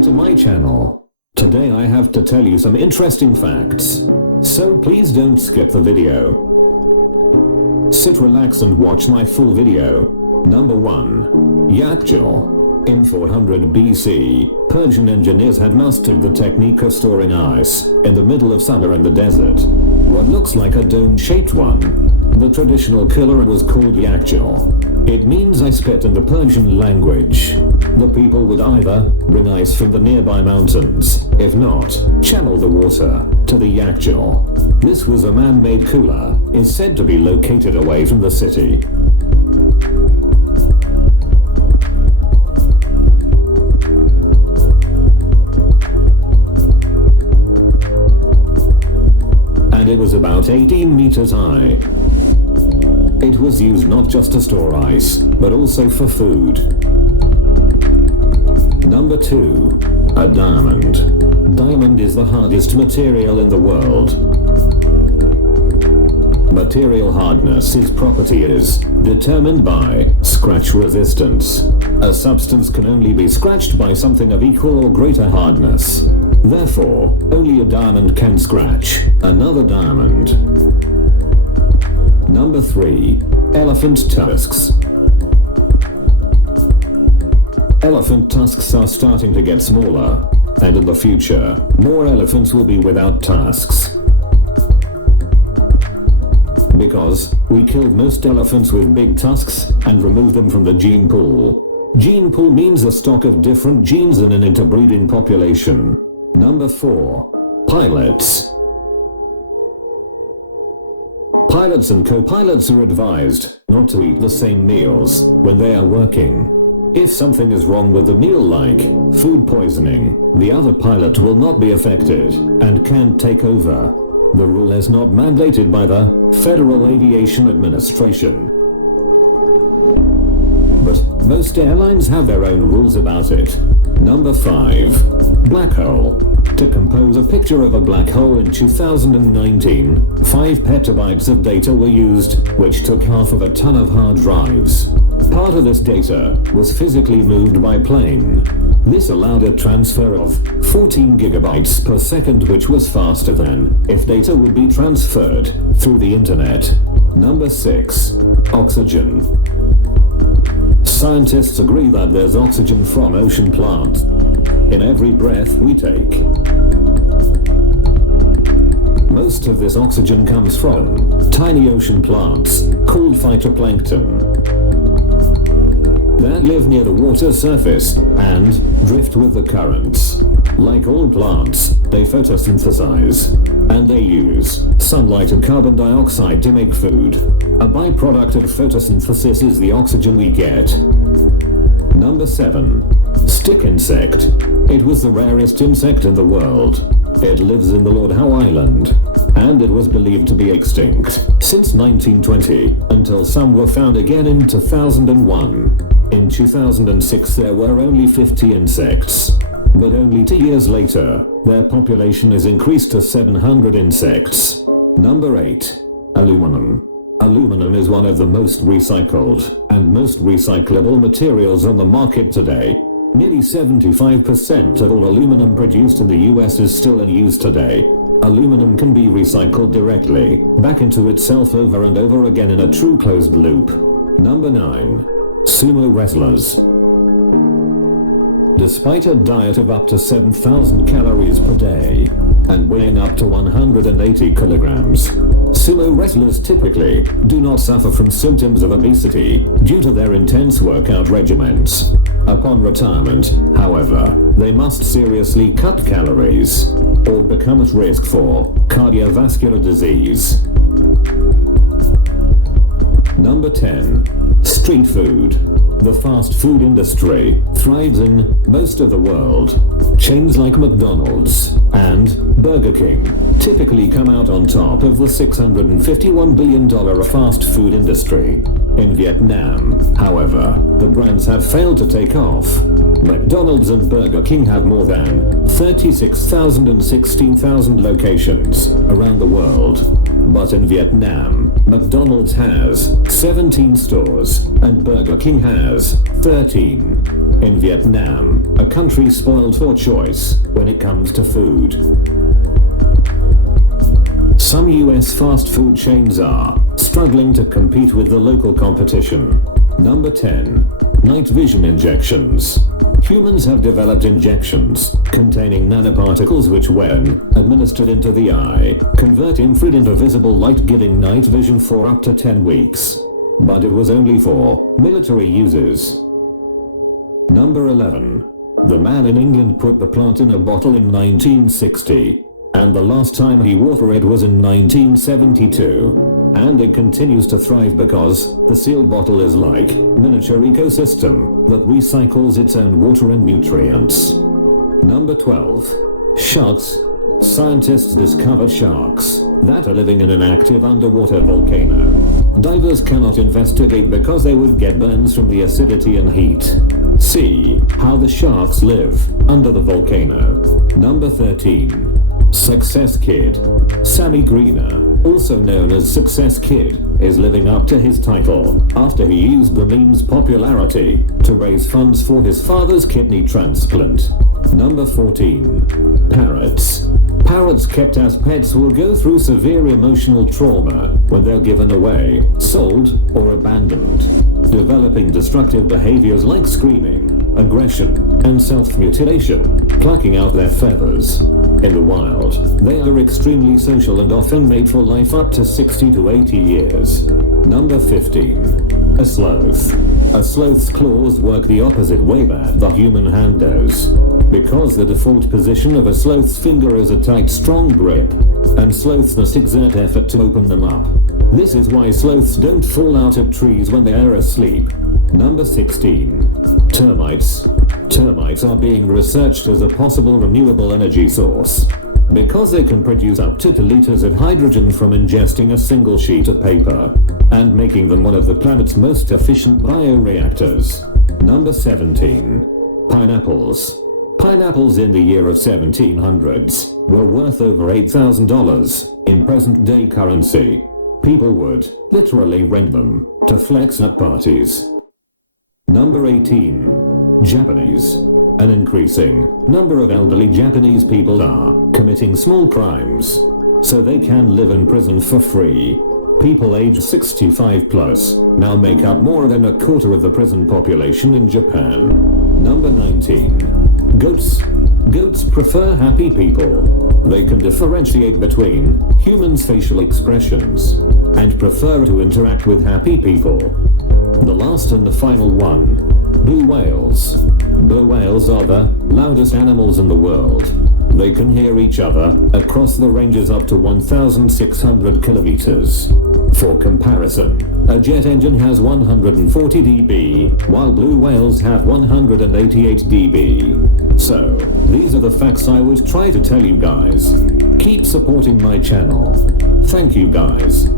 Welcome to my channel. Today I have to tell you some interesting facts. So please don't skip the video. Sit, relax and watch my full video. Number 1. Yakgil. In 400 BC, Persian engineers had mastered the technique of storing ice in the middle of summer in the desert. What looks like a dome-shaped one. The traditional killer was called Yakgil. It means I spit in the Persian language. The people would either bring ice from the nearby mountains, if not, channel the water to the Yakgil. This was a man-made cooler, is said to be located away from the city. And it was about 18 meters high. It was used not just to store ice, but also for food. Number 2. A diamond. Diamond is the hardest material in the world. Material hardness, its property is determined by scratch resistance. A substance can only be scratched by something of equal or greater hardness. Therefore, only a diamond can scratch another diamond. Number 3. Elephant tusks. Elephant tusks are starting to get smaller, and in the future, more elephants will be without tusks. Because we killed most elephants with big tusks and removed them from the gene pool. Gene pool means a stock of different genes in an interbreeding population. Number 4. Pilots. Pilots and co-pilots are advised not to eat the same meals when they are working. If something is wrong with the meal, like food poisoning, the other pilot will not be affected and can take over. The rule is not mandated by the Federal Aviation Administration. But most airlines have their own rules about it. Number 5. Black hole. To compose a picture of a black hole in 2019, 5 petabytes of data were used, which took half of a ton of hard drives. Part of this data was physically moved by plane. This allowed a transfer of 14 gigabytes per second, which was faster than if data would be transferred through the internet. Number 6. Oxygen. Scientists agree that there's oxygen from ocean plants in every breath we take. Most of this oxygen comes from tiny ocean plants called phytoplankton that live near the water surface and drift with the currents. Like all plants, they photosynthesize, and they use sunlight and carbon dioxide to make food. A byproduct of photosynthesis is the oxygen we get. Number 7. Stick insect. It was the rarest insect in the world. It lives in the Lord Howe Island, and it was believed to be extinct since 1920, until some were found again in 2001. In 2006 there were only 50 insects, but only 2 years later, their population is increased to 700 insects. Number 8. Aluminum. Aluminum is one of the most recycled and most recyclable materials on the market today. Nearly 75% of all aluminum produced in the US is still in use today. Aluminum can be recycled directly back into itself over and over again in a true closed loop. Number 9. Sumo wrestlers. Despite a diet of up to 7,000 calories per day and weighing up to 180 kilograms, sumo wrestlers typically do not suffer from symptoms of obesity due to their intense workout regimens. Upon retirement, however, they must seriously cut calories or become at risk for cardiovascular disease. Number 10. Street food. The fast food industry thrives in most of the world. Chains like McDonald's and Burger King typically come out on top of the $651 billion fast food industry. In Vietnam, however, the brands have failed to take off. McDonald's and Burger King have more than 36,000 and 16,000 locations around the world. But in Vietnam, McDonald's has 17 stores and Burger King has 13. In Vietnam, a country spoiled for choice when it comes to food. Some US fast food chains are struggling to compete with the local competition. Number 10. Night vision injections. Humans have developed injections containing nanoparticles which, when administered into the eye, convert infrared into visible light, giving night vision for up to 10 weeks. But it was only for military uses. Number 11. The man in England put the plant in a bottle in 1960. And the last time he watered it was in 1972. And it continues to thrive because the sealed bottle is like miniature ecosystem that recycles its own water and nutrients. Number 12. Sharks. Scientists discovered sharks that are living in an active underwater volcano. Divers cannot investigate because they would get burns from the acidity and heat. See how the sharks live under the volcano. Number 13. Success Kid. Sammy Greener, also known as Success Kid, is living up to his title after he used the meme's popularity to raise funds for his father's kidney transplant. Number 14. Parrots. Parrots kept as pets will go through severe emotional trauma when they're given away, sold, or abandoned, developing destructive behaviors like screaming, aggression, and self-mutilation, plucking out their feathers. In the wild, they are extremely social and often mate for life up to 60 to 80 years. Number 15. A sloth. A sloth's claws work the opposite way that the human hand does, because the default position of a sloth's finger is a tight, strong grip, and sloths must exert effort to open them up. This is why sloths don't fall out of trees when they are asleep. Number 16. Termites. Termites are being researched as a possible renewable energy source, because they can produce up to 2 liters of hydrogen from ingesting a single sheet of paper, and making them one of the planet's most efficient bioreactors. Number 17. Pineapples. Pineapples in the year of 1700s were worth over $8,000 in present-day currency. People would literally rent them to flex at parties. Number 18. Japanese. An increasing number of elderly Japanese people are committing small crimes so they can live in prison for free. People aged 65 plus now make up more than a quarter of the prison population in Japan. Number 19. Goats. Goats prefer happy people. They can differentiate between humans' facial expressions and prefer to interact with happy people. The last and the final one. Blue whales. Blue whales are the loudest animals in the world. They can hear each other across the ranges up to 1,600 kilometers. For comparison, a jet engine has 140 dB, while blue whales have 188 dB. So, these are the facts I would try to tell you guys. Keep supporting my channel. Thank you guys.